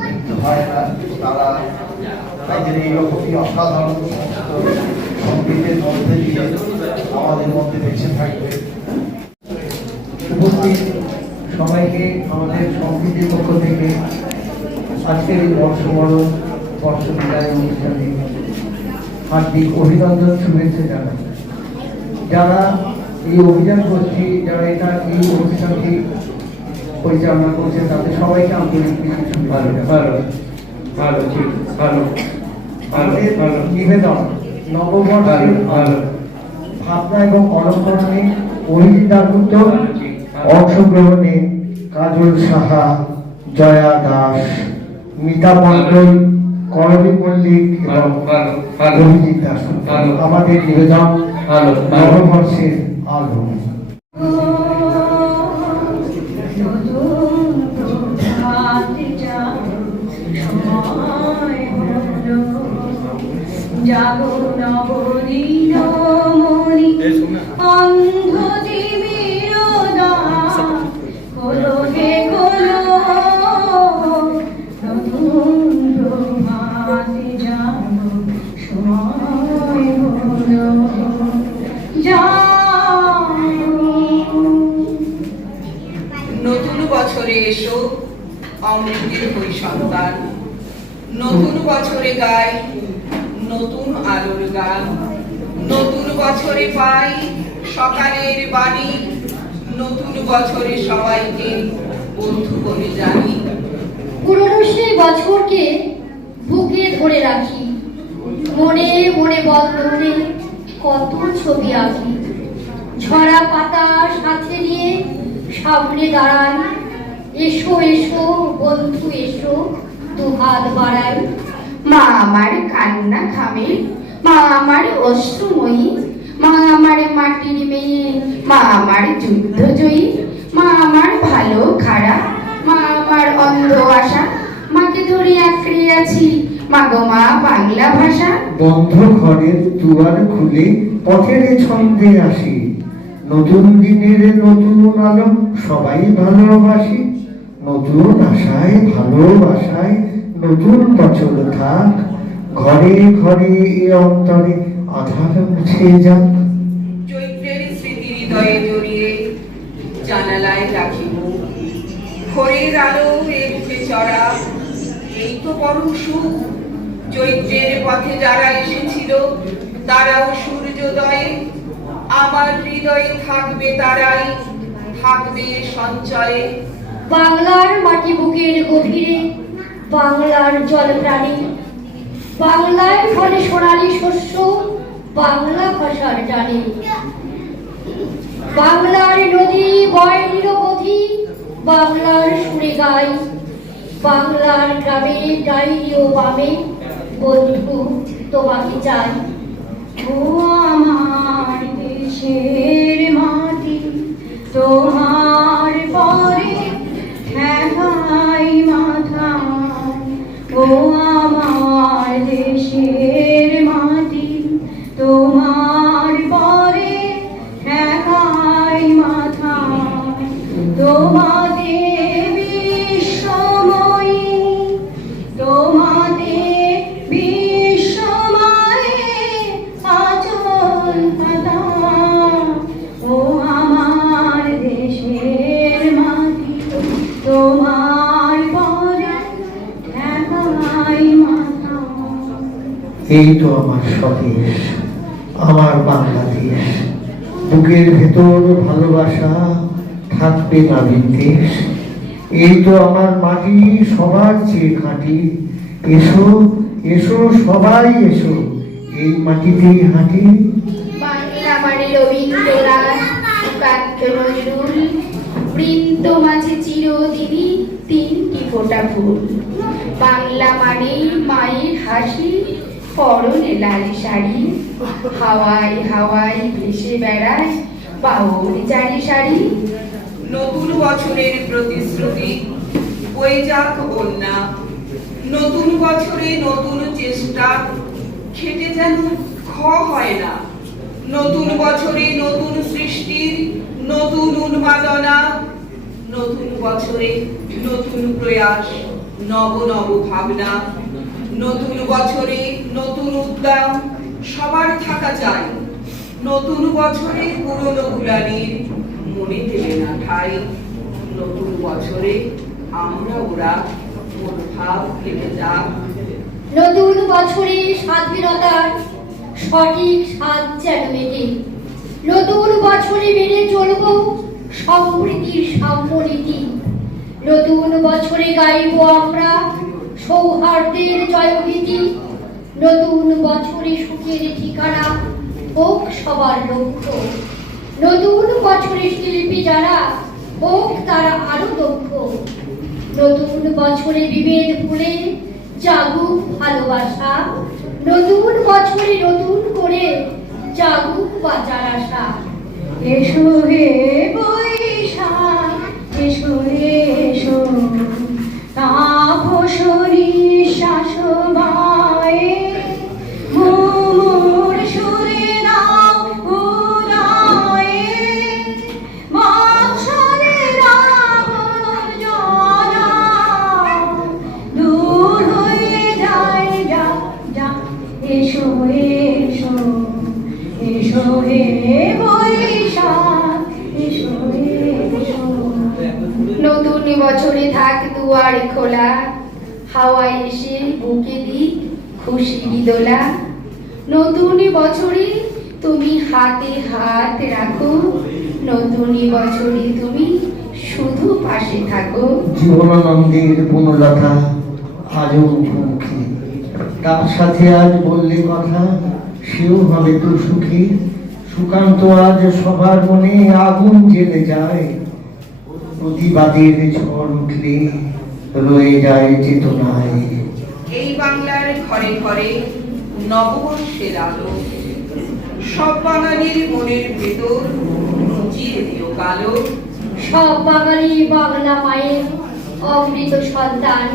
মৃত্যু হয় না, তারা তাদের এইরকমই অসাধারণ সংগীতের মধ্যে দিয়ে আমাদের মধ্যে বেঁচে থাকবে। উপস্থিত সবাইকে আমাদের সংগীতের পক্ষ থেকে আজকের এই বর্ষবিদায় অনুষ্ঠানে হার্দিক অভিনন্দন, শুভেচ্ছা জানাই। যারা এই অভিযান গোষ্ঠী, যারা এই অনুষ্ঠানটি পরিচালনা করছে, তাদের সবাইকে আন্তরিক নিবেদন নববর্ষের ভাবনা এবং অলঙ্করণে অরিজিৎ দাশগুপ্ত, অংশগ্রহণে কাজল সাহা, জয়া দাস, মিতা মণ্ডল, করবী মল্লিক এবং অরিজিৎ দাশগুপ্ত। আমাদের নিবেদন নববর্ষের আলো। জাগো নবনীন মনি অন্ধ দিবির দ্বার, খোলো হে খোলো নতুন প্রভাতে জাগো সময় হলো নতুন বছরে এসো অমৃতের হই সন্তান, নতুন বছরে গাই নতুন আলোর গান, নতুন বছরে পাই সকালের বাণী, নতুন বছরে সবাইকে বন্ধু বলে জানি। পুরনো সেই বছরকে বুকে ধরে রাখি, মনে মনে বন্ধনে কত ছবি আঁকি। ঝরা পাতা সাথে নিয়ে সামনে দাঁড়াই, এসো এসো বন্ধু এসো, দুহাত বাড়াই। মা আমার কান্না থামে, মা আমার অশ্রুময়ী, মা আমার মাটির মেয়ে, মা আমার যুদ্ধ জয়ী, মা আমার ভালো খারাপ, মা আমার অন্ধ আশা, মাকে ধরে আঁকড়ে আছি, মা গো মা বাংলা ভাষা। বন্ধ ঘরের দুয়ার খুলে পথের ছন্দে আসি, নতুন দিনের নতুন আলো সবাই ভালোবাসি, নতুন আশায় ভালোবাসায় নতুন বছর থাক, ঘরে ঘরে এ অন্তরে আধার মুছে যাক। চৈত্রের স্মৃতি হৃদয়ে জড়িয়ে জানালায় রাখিব, ভোরের আলো এ বুকে চড়া, এই তো পরম সুখ। চৈত্রের পথে যারা এসেছিল তারাও সূর্যোদয়ে, আমার হৃদয়ে থাকবে তারাই, থাকবে সঞ্চয়ে। বাংলার মাটি বুকের গভীরে বাংলার জল প্রাণী, বাংলায় ফলে সোনালী শস্য, বাংলা ভাষার টানে। বাংলার নদী বয় নিরবধি, বাংলার সুরে গাই, বাংলার গ্রামে ডাইনি ও বামে, বন্ধু তোমাকে চাই। ও আমার দেশের মাটি, তোমার পরে ঠেকাই মাথা। ও আমার দেশের মাটি, তোমার পরে ঠেকাই মাথা। তোমাদের বিশ্বময়ী, তোমাদের বিশ্বময়ে আচল কাদা। ও আমার দেশের মাটি, তোমার পরে ঠেকাই মাথা। এই তো আমার স্বদেশ, আমার বাংলাদেশ, বুকের ভেতর ভালোবাসা থাকবে না বিদ্বেষ। এই তো আমার মাটি, সবার চেয়ে খাঁটি, এসো এসো সবাই এসো, এই মাটিতেই হাঁটি। বাংলা মানে রবীন্দ্রনাথ, সুকান্ত নজরুল, বৃন্দ মাঝে চিরদিনই তিনটি ফোঁটা ফুল। বাংলা মানেই মায়ের হাসি, পরনে লাল শাড়ি, হাওয়ায় হাওয়ায় ভেসে বেড়ায় বাউল জারি শাড়ি। নতুন বছরের প্রতিশ্রুতি বয়ে যাক বন্যা, নতুন বছরে নতুন চেষ্টা, খেটে যেন খ হয় না। নতুন বছরে নতুন সৃষ্টির নতুন উন্মাদনা, নতুন বছরে নতুন প্রয়াস, নব নব ভাবনা, নতুন বছরে নতুন উদ্যম সবার থাকা চাই। নতুন বছরে পুরনো গুলানির মনে দেবে না ঠাই। নতুন বছরে আমরা ওরা মনোভাব কেটে যাক। নতুন বছরে স্বাধীনতার সঠিক স্বাদ যেন মেটে। নতুন বছরে মেনে চলব সম্প্রীতির সাম্যনীতি। নতুন বছরে গাইব আমরা সৌহার্দ্যের জয়গীতি। নতুন বছরে সুখের ঠিকানা হোক সবার লক্ষ্য। নতুন বছরে শিল্পী যারা হোক তারা আরো দক্ষ। নতুন বছরে বিভেদ ভুলে জাগুক ভালোবাসা। নতুন বছরে নতুন করে জাগুক বাঁচার আশা। এসো হে বৈশাখ, এসো হে এসো, তাপসী শাসবায়ে মুমুর সুরে নাও উদায়ে। বাঁশরের আবর্জনা দূর হয়ে যায়, যা যা। এসো এসো, এসো হে বৈশাখ, এসো এসো। নতুন বছরে থাক দুয়ার খোলা, হাওয়ায় এসে বুকে দিক খুশির দোলা। নতুন বছরে তুমি হাতে হাত রাখো, নতুন বছরে তুমি শুধু পাশে থাকো। জীবনানন্দের বনলতা আজও মুখোমুখি, তার সাথে আজ বললে কথা, সেও হবে তো সুখী। সুকান্ত আজ সবার মনে আগুন জ্বেলে যায়, প্রতিবাদের ঝড় উঠলে রয়ে যায় চেতনায়। এই বাংলার ঘরে ঘরে নববর্ষের আলো, সব বাঙালির মনের ভেতর রুচিয়ে দিও কালো। সব বাঙালি বাংলা মায়ের অমৃত সন্তান।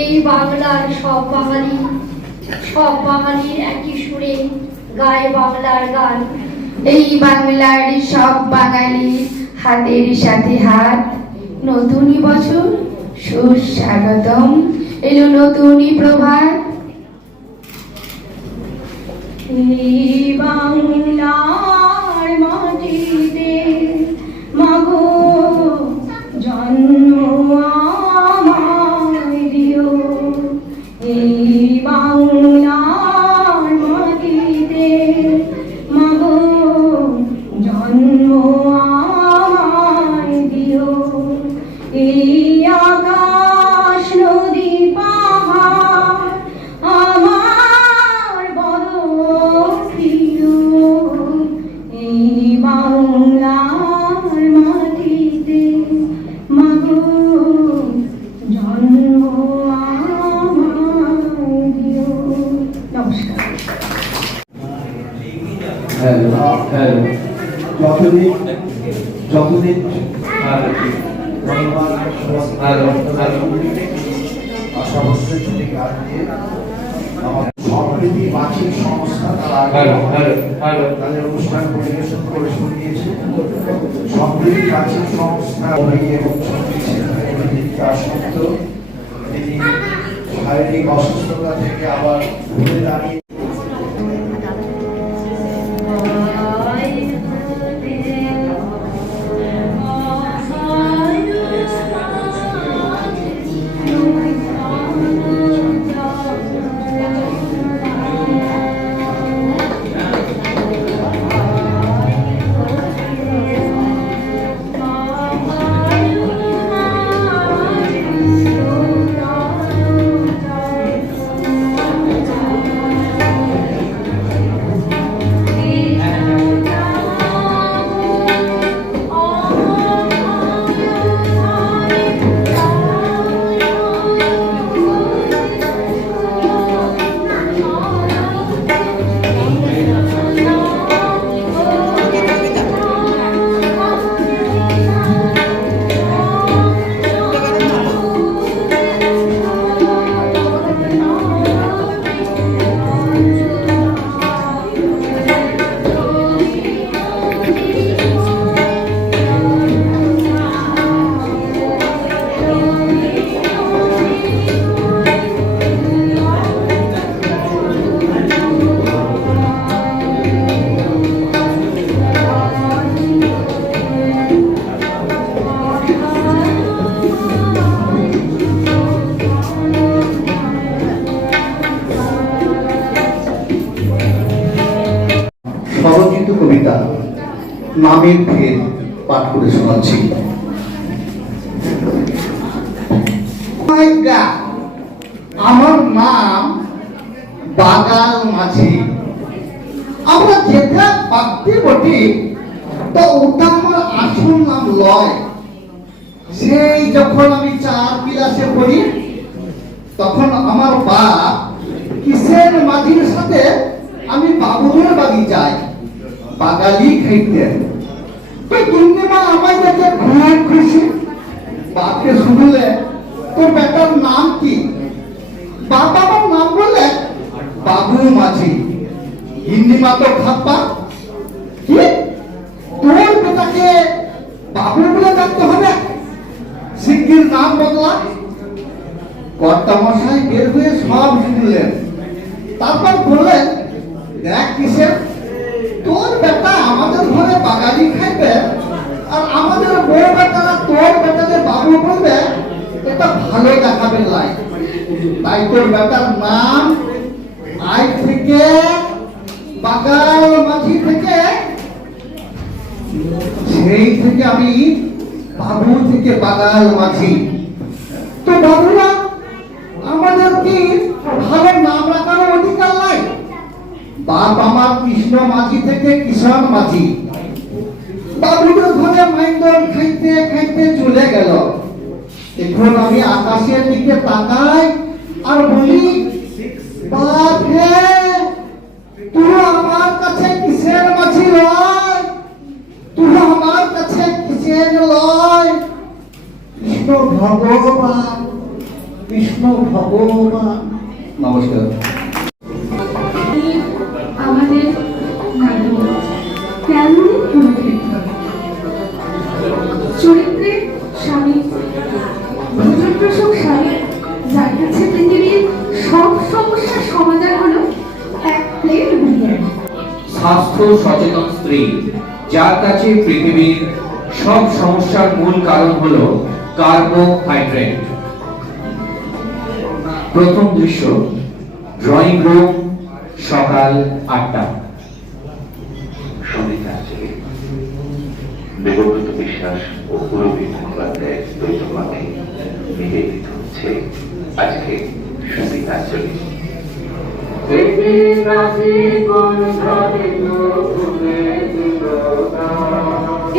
এই বাংলার সব বাঙালির একই সুরে গায় বাংলার গান। এই বাংলার সব বাঙালি হাতের সাথে হাত। নতুন বছর সুস্বাগতম, এলো নতুন প্রভাত। এই বাংলার মাটিতে মাগো জন্ম আমায় দিও। এই বাংলার মাটিতে মাগো জন্ম আমায় দিও। এই আকাশ নদী পাহাড় আমার বড় প্রিয়। এই বাংলার মাটিতে মাগো জন্ম আমায় দিও। নমস্কার। যতদিন আশাবস্থায় চলে গান দিয়ে আমার সম্প্রীতি বাচিক সংস্থা তাদের অনুষ্ঠান পরিবেশন করে শুনিয়েছে। সম্প্রীতি বাচিক সংস্থা এবং তা সত্ত্বেও তিনি শারীরিক অসুস্থতা থেকে আবার ঘুরে দাঁড়িয়ে কবিতা নামের ফের পাঠ করে শোনাচ্ছি। আমার নাম বাগাল মাঝি। আমরা যেটা পাকতে বটি তো ওটা আমার আসল নাম লয়। সেই যখন আমি 4 ক্লাসে পড়ি তখন আমার বাপ কিসের মাঝির সাথে আমি বাবুদের বাড়ি যাই বাগালি খাইতে। তো পূর্ণিমা আমায় দেখে খুব খুশি। বাপকে শুনলে তোর বেটার নাম কি? বাপ আমার নাম বলে বাবু মাঝি। পূর্ণিমা তো খাপ্পা, কি তোর বেটাকে বাবু বলে ডাকতে হবে? শিগগির নাম বদলা। কর্তা মশাই বের হয়ে সব শুনলেন, তারপর বললেন, দেখ কিসের, তোর বেটা আমাদের ঘরে বাগালি খাইবে আর আমাদের বউ বেটারা তোর বেটাকে বাবু বলবে, এটা ভালো দেখাবে লাই। তাই তোর বেটার নাম আজ থেকে বাগাল মাঝি থেকে, সেই থেকে আমি বাবু থেকে বাগাল মাঝি। তো বাবুরা আমাদের কি ভালো নাম রাখার অধিকার নাই? বাপ আমার কৃষ্ণ মাঝি থেকে কিষাণ মাঝি। বাবুদের ঘরে মাইন্দর খাইতে খাইতে চলে গেল। এখন আমি আকাশের দিকে তাকাই আর বলি, বাপ হে, তুই আমার কাছে কিসের মাঝি লয়? তুই আমার কাছে কিসের লয়? কৃষ্ণ ভগবান, কৃষ্ণ ভগবান। নমস্কার। আমাদের নাটক তেমনই পুরোহিত চরিত্রে স্বামী, ভোজনপ্রসব স্বামী, যার কাছে পৃথিবীর সব সমস্যার সমাধান হলো এক প্লেট বিরিয়ানি। স্বাস্থ্য সচেতন স্ত্রী, যার কাছে পৃথিবীর সব সমস্যার মূল কারণ হলো কার্বোহাইড্রেট। প্রথম দৃশ্য, ড্রয়িং রুম, সকাল 8টা। সঙ্গীতা থেকে দেবব্রত বিশ্বাস ও পুরবী মুখোপাধ্যায়ের দ্বৈত পাখি নিবেদিত হচ্ছে আজকে সঙ্গীতাঞ্জলি।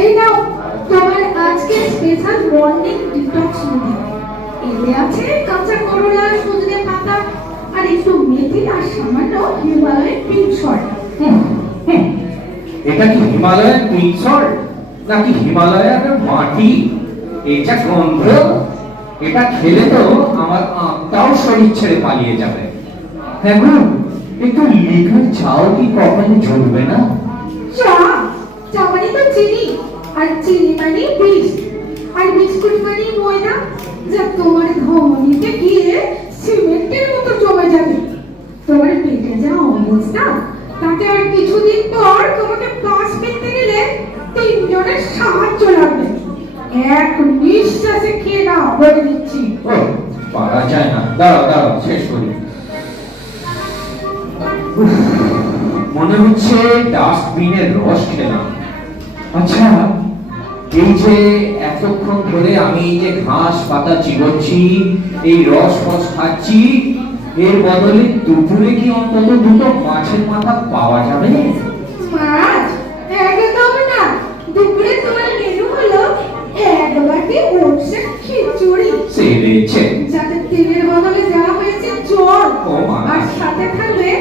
এই নাও তোমার আজকে স্পেশাল মর্নিং ডিটক্স মুভি। এতে আছে কাঁচা করলা, সজনে পাতা আর একটু মেথি আর সামান্য হিমালয়ের পিঙ্ক সল্ট। এটা কি হিমালয়ের পিঙ্ক সল্ট নাকি হিমালয়ের মাটি? এটা গন্ধ, এটা খেলে তো আমার আত্মাও শরীর ছেড়ে পালিয়ে যাবে। হ্যাঁ গো, একটু লিকার চাও কি কখনো ঝরবে না? চা, চা মানে তো চিনি, আর চিনি মানে বিষ, আর বিস্কুট মানে ময়দা, যা তোমার ধমনীতে গিয়ে সিমেন্টের মতো জমে যাবে। তোমার পেটে যা অবস্থা, তাতে আর কিছুদিন পর তোমাকে বাস পেতে গেলে 3 জনের সাহায্য লাগবে। এক নিঃশ্বাসে খেয়ে নাও, বলে দিচ্ছি। ও পারা যায় না, দাঁড়াও দাঁড়াও শেষ করি। উফ, মনে হচ্ছে ডাস্টবিনের রস খেলাম। আচ্ছা, এই যে এতক্ষণ ধরে আমি এই যে ঘাস পাতা চিবোচ্ছি, এই রস ফস খাচ্ছি, এর বদলে দুপুরে কি অন্তত 2টো মাছের মাথা পাওয়া যাবে? মাছ? একদম না। দুপুরে তোমার মেনু হলো 1 বাটি ওটসের খিচুড়ি, সেরেছে। যাতে তেলের বদলে দেওয়া হয়েছে জল, ও মা। আর সাথে থাকবে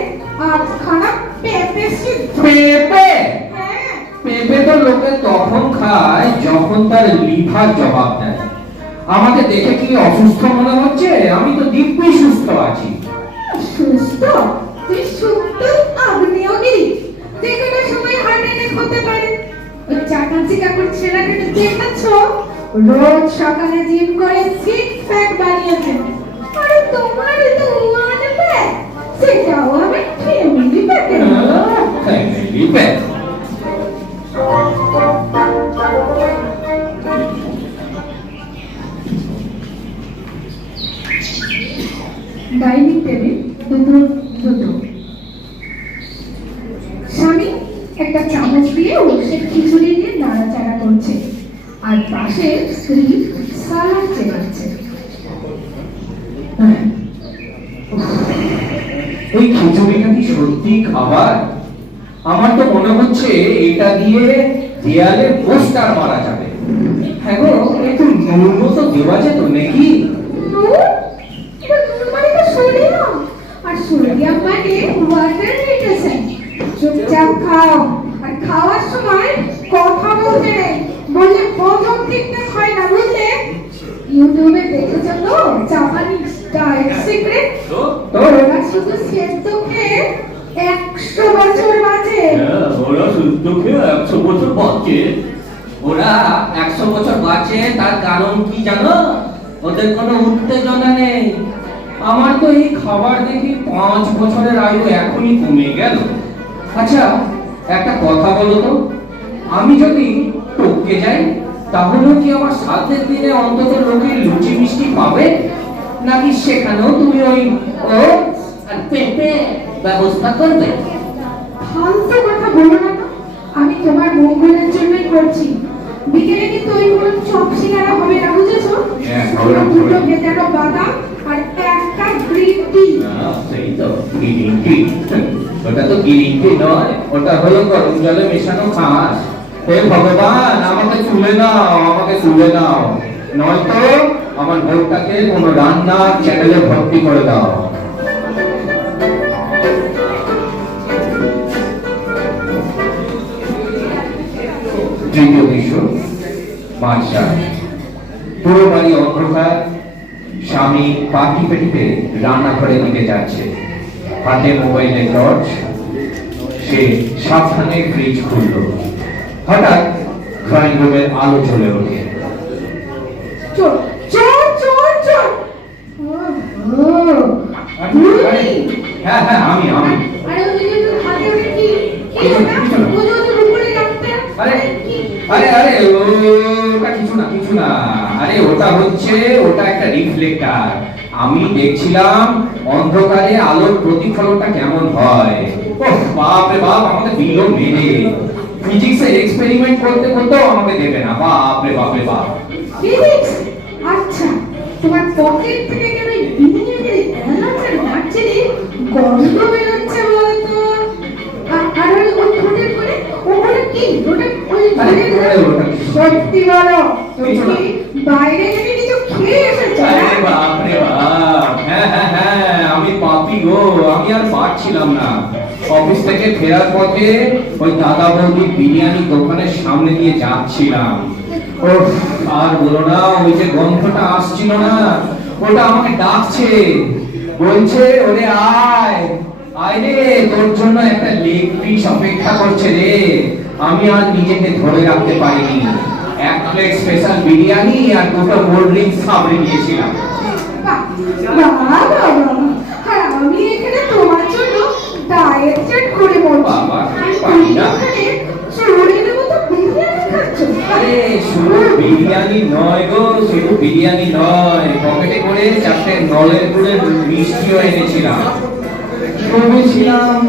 8খানা পেঁপে সিদ্ধ। পেঁপে? হ্যাঁ, পেঁপে তো লোকে তখন খায় যখন তার লিভার জবাব দেয়। আমাকে দেখে কি অসুস্থ মনে হচ্ছে? আমি তো দিব্যি সুস্থ আছি। সুস্থ? তুই সুস্থ আগ্নেয়গিরি, যেকোনো সময় হার্ট অ্যাটাক হতে পারে। ওই চাকাচি কাকুর ছেলেকে দেখাচ্ছ, রোজ সকালে জিম করে 6 প্যাক বানিয়েছে। আরে তোমার তো 1 প্যাক, সেটাও আমি ফ্যামিলি প্যাকে। Family pack? ডাইনিং টেবিল দুটো। স্বামী একটা চামচ দিয়ে সে খিচুড়ি দিয়ে নাড়াচাড়া করছে, আর পাশে স্ত্রী সালাদ চেনাচ্ছে। এই খিচুড়িটা কি সত্যি খাবার? আমার তো মনে হচ্ছে এটা দিয়ে দেয়ালে পোস্টার মারা যাবে। হ্যাঁ গো, একটু নুন তো দেওয়া যেত নাকি? নুন? এটা নুন মানে তো সোডিয়াম, আর সোডিয়াম মানে ওয়াটার রিটেনশন। চুপচাপ খাও, আর খাওয়ার সময় কথা বলতে নেই, বললে হজম ঠিকঠাক হয় না, বুঝলে? ইউটিউবে দেখেছো তো জাপানিজ ডায়েট সিক্রেট? ওরা শুধু সেদ্ধ খেয়ে 100 বছর বাঁচে। ওরা শুদ্ধ খেয়ে 100 বছর বাঁচে। ওরা 100 বছর বাঁচে, তার কারণ কি জানো? ওদের কোনো উত্তেজনা নেই। আমার তো এই খাবার দেখি 5 বছরের আয়ু এখনই কমে গেল। আচ্ছা, একটা কথা বলো তো, আমি যদি টপকে যাই তাহলে কি আমার সাথের দিনে অন্তত লোকে লুচি মিষ্টি পাবে, নাকি সেখানেও তুমি ওই ও আর পেঁপে ব্যবস্থা করবে? ফালতু কথা বলো না তো, আমি তোমার মঙ্গলের জন্যই করছি। বিকেলে কিন্তু ওই কোনো চপ সিঙ্গারা হবে না, বুঝেছো? হ্যাঁ, শুধু দুটো ভেজানো বাদাম আর একটা গ্রিন টি। সেই তো গ্রিন টি। ওটা তো গ্রিন টি নয়, ওটা হলো গরম জলে মেশানো ঘাস। হে ভগবান, আমাকে তুলে নাও, আমাকে তুলে নাও, নয়তো আমার ভোটটাকে কোনো রান্নার চ্যানেলে ভর্তি করে দাও। তৃতীয় দৃশ্য, বাদশা। পুরো বাড়ি অন্ধকার। স্বামী পাটি পেটিতে রান্নাঘরের দিকে যাচ্ছে, হাতে মোবাইলের টর্চ। সে সাবধানে ফ্রিজ খুলল। হঠাৎ ড্রয়িং রুমের আলো জ্বলে ওঠে। চোর চোর চোর চোর! হ্যাঁ হ্যাঁ, আমি আমি আরে ওই যে তোর হাতে ওটা কি? কি ওটা? ওই যে ওই উপরে রাখতে? আরে কি? আরে আরে ওটা কিছু না, কিছু না। আরে ওটা হচ্ছে, ওটা একটা রিফ্লেক্টর। আমি দেখছিলাম অন্ধকারে আলোর প্রতিফলনটা কেমন হয়। ওহ বাপ রে বাপ, আমাকে দিল মেরে। ফিজিক্সের এক্সপেরিমেন্ট করতে করতেও আমাকে দেবে না। বাপ রে বাপ রে বাপ। ফিজিক্স? আচ্ছা, তোমার পকেট থেকে কেন এই বিনিয়োগের এলাচের দারচিনি গন্ধ বেরোচ্ছে বলতো? আর ওই ঠোঁটের করে ওটা কি? ওটা ওই আরে, ঠোঁটের আরে, ওটা কি? সত্যি বলো, তুমি কিছু না। বাইরে থেকে কিছু খেয়ে এসেছো? আরে বাপ রে বাপ, হ্যাঁ হ্যাঁ হ্যাঁ, আমি পাপী গো, আমি আর পারছিলাম না। অফিস থেকে ফেরার পথে ওই দাদা বৌদি বিরিয়ানি দোকানের সামনে দিয়ে যাচ্ছিলাম। ওহ, আর বলো না, ওই যে গন্ধটা আসছিল না, ওটা আমাকে ডাকছে, বলছে ওরে আয় আয় রে, তোর জন্য একটা লেগ পিস অপেক্ষা করছে রে। আমি আর নিজেকে ধরে রাখতে পারিনি। 1 প্লেট স্পেশাল বিরিয়ানি আর 2টো কোল্ড ড্রিঙ্কস সামনে নিয়েছিলাম। বাবা, আর আমি এখানে তোমার জন্য ডায়েট চার্ট করে বলছি। বাবা, আর পারি তুমি না। এখানে চোরের মতো বিরিয়ানি খাচ্ছ। আরে শুধু বিরিয়ানি নয় গো, শুধু বিরিয়ানি নয়, পকেটে করে 4টে নলের গুড়ের মিষ্টিও এনেছিলাম। ভেবেছিলাম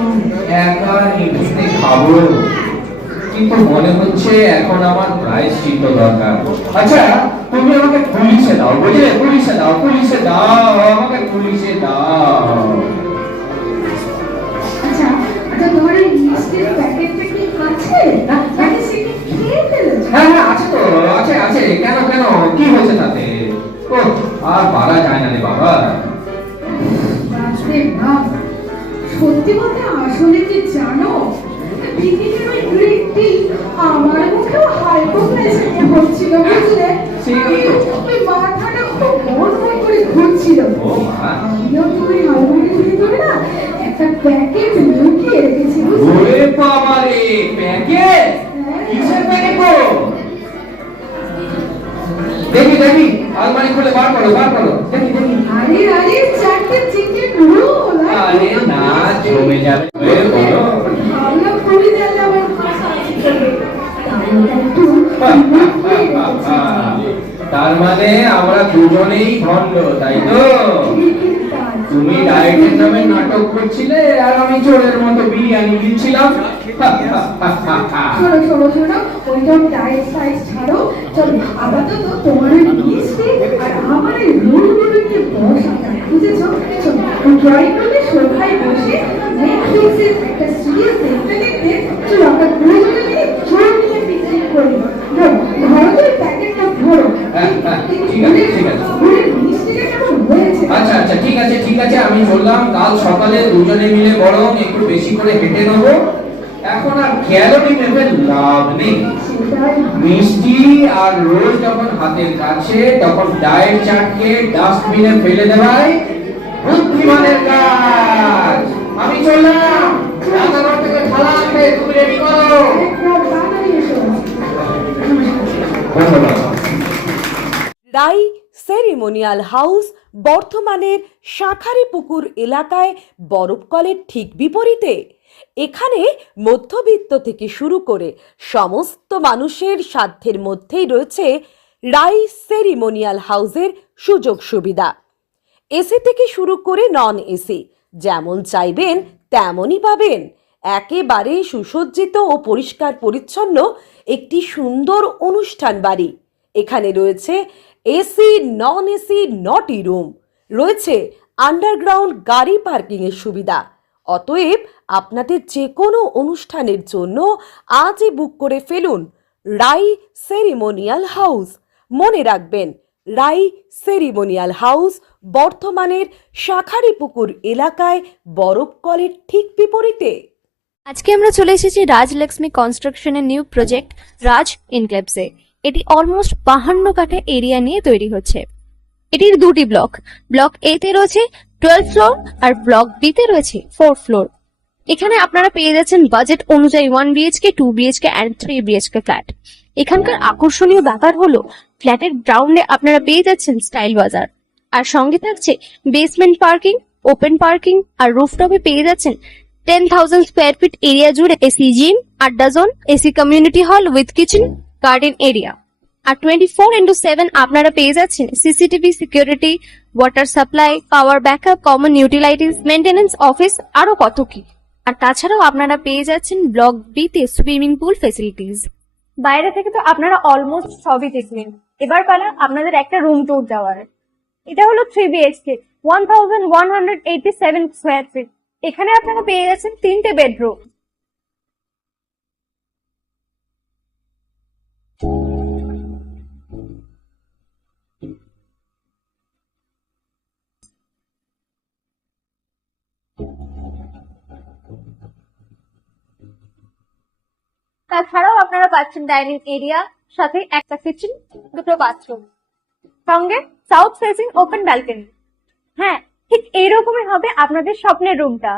একা নিভৃতে খাবো, কিন্তু মনে হচ্ছে এখন আমার প্রায়শ্চিত্ত দরকার। আচ্ছা, তুমি আমাকে পুলিশে দাও, বুঝলে? পুলিশে দাও, পুলিশে দাও, আমাকে পুলিশে দাও। আচ্ছা আচ্ছা, তোমার এই মিষ্টির প্যাকেটটা কি আছে? নাকি সে কি খেয়ে ফেলেছো? হ্যাঁ হ্যাঁ, আছে তো, আছে আছে। কেন কেন, কি হয়েছে তাতে? ও, আর পারা যায় না রে বাবা। বাপরে বাপ, সত্যি বলতে আসলে কি জানো, বিকেলের ওই গ্রিন টি আমার মুখেও হাইপোগ্লাইসেমিয়া হচ্ছিল, বুঝলে? ওই মাথাটা খুব মন করে ঘুরছিল। ও মা, আমিও তো ওই আলমারির ভিতরে না একটা প্যাকেট লুকিয়ে রেখেছি, বুঝলে? ওরে বাবা রে, প্যাকেট? কিসের প্যাকেট গো? দেখি দেখি, আলমারি খুলে বার করো, বার করো, দেখি দেখি। আরে আরে, 4টে চিকেন রোল। আরে না, জমে যাবে। এ বলো। ভাবলাম পুরি দিলে আমার ভাষা আছে খেতে। তাই ওটা একটু লুকিয়ে রেখেছি। তার মানে আমরা দুজনেই ভণ্ড, তাই তো? ঠিকই তাই। তুমি ডায়েটের নামে নাটক করছিলে আর আমি চোরের মতো বিরিয়ানি দিচ্ছিলাম। শোনো শোনো শোনো, ওই সব ডায়েট ফাইট ছাড়ো, চলো আপাতত তোমার ওই মিষ্টি আর আমার এই রোলগুলো নিয়ে বসা যাক, বুঝেছো? চলো ড্রয়িং রুমে সোফায় বসে নেটফ্লিক্সের একটা সিরিজ দেখতে দেখতে চলো আমরা দুজনে মিলে চোর নিয়ে পিকনিক করি। ধরো ধরো তো প্যাকেটটা ধরো। ঠিক আছে, ঠিক আছে। মিষ্টিটা কেমন হয়েছে? আচ্ছা আচ্ছা, ঠিক আছে ঠিক আছে, আমি বললাম কাল সকালে দুজনে মিলে বরং একটু বেশি করে হেঁটে নেবো। এখন আর ক্যালোরি মেপে লাভ নেই। সেটাই মিষ্টি আর রোল যখন হাতের কাছে, তখন ডায়েট চাটকে ডাস্টবিনে ফেলে দেওয়াই বুদ্ধিমানের কাজ। আমি চললাম, রান্নাঘর থেকে থালা আনবে, তুমি রেডি করো। একদম তাড়াতাড়ি এসো। ধন্যবাদ। রাই সেরিমোনিয়াল হাউস বর্ধমানের শাঁখারীপুকুর এলাকায় বরফকলের ঠিক বিপরীতে। এখানে মধ্যবিত্ত থেকে শুরু করে সমস্ত মানুষের সাধ্যের মধ্যেই রয়েছে রাই সেরিমোনিয়াল হাউসের সুযোগ সুবিধা। এসি থেকে শুরু করে নন এসি যেমন চাইবেন তেমনই পাবেন। একেবারে সুসজ্জিত ও পরিষ্কার পরিচ্ছন্ন একটি সুন্দর অনুষ্ঠান বাড়ি। এখানে রয়েছে এসি, নন এসি, নটি রুম, রয়েছে আন্ডারগ্রাউন্ড গাড়ি পার্কিংয়ের সুবিধা। অতএব আপনাদের যে কোনো অনুষ্ঠানের জন্য আজই বুক করে ফেলুন রাই সেরিমোনিয়াল হাউস। মনে রাখবেন, রাই সেরিমোনিয়াল হাউস বর্ধমানের শাঁখারীপুকুর এলাকায় বরফকলের ঠিক বিপরীতে। আজকে আমরা চলে এসেছি রাজলক্ষ্মী কনস্ট্রাকশনের নিউ প্রজেক্ট রাজ ইনক্লেভসে। এটি অলমোস্ট 52 কাঠা এরিয়া নিয়ে তৈরি হচ্ছে। এটির দুটি ব্লক, ব্লক এ তে রয়েছে 12 ফ্লোর আর ব্লক বি তে রয়েছে 4 ফ্লোর। এখানে আপনারা পেয়ে যাচ্ছেন বাজেট অনুযায়ী 1 BHK, 2 BHK and 3 BHK flat. এখানকার আকর্ষণীয় ব্যাপার হলো ফ্ল্যাটের গ্রাউন্ডে আপনারা পেয়ে যাচ্ছেন স্টাইল বাজার, আর সঙ্গে থাকছে বেসমেন্ট পার্কিং, ওপেন পার্কিং, আর রুফটপে পেয়ে যাচ্ছেন 10,000 স্কোয়ার ফিট এরিয়া জুড়ে এসি জিম, আড্ডা zone, AC community hall with kitchen, garden area. আর 24/7 আপনারা পেয়ে যাচ্ছেন CCTV security, water supply, power backup, common utilities, maintenance office, আরো কত কি। আর তাছাড়াও আপনারা পেয়ে যাচ্ছেন ব্লক বি তে সুইমিং পুল ফেসিলিটিস। বাইরে থেকে তো আপনারা অলমোস্ট সবই দেখলেন, এবার পালা আপনাদের একটা রুম ট্যুর দেওয়ার। এটা হলো 3 BHK, 1187 স্কোয়ার ফিট। এখানে আপনারা পেয়ে যাচ্ছেন 3টে বেডরুম। তাছাড়াও আপনারা পাচ্ছেন ডাইনিং এরিয়া, সাথে একটা কিচেন, দুটো বাথরুম, সঙ্গে সাউথ ফেসিং ওপেন ব্যালকনি। হ্যাঁ, ঠিক এইরকমই হবে আপনাদের স্বপ্নের রুমটা।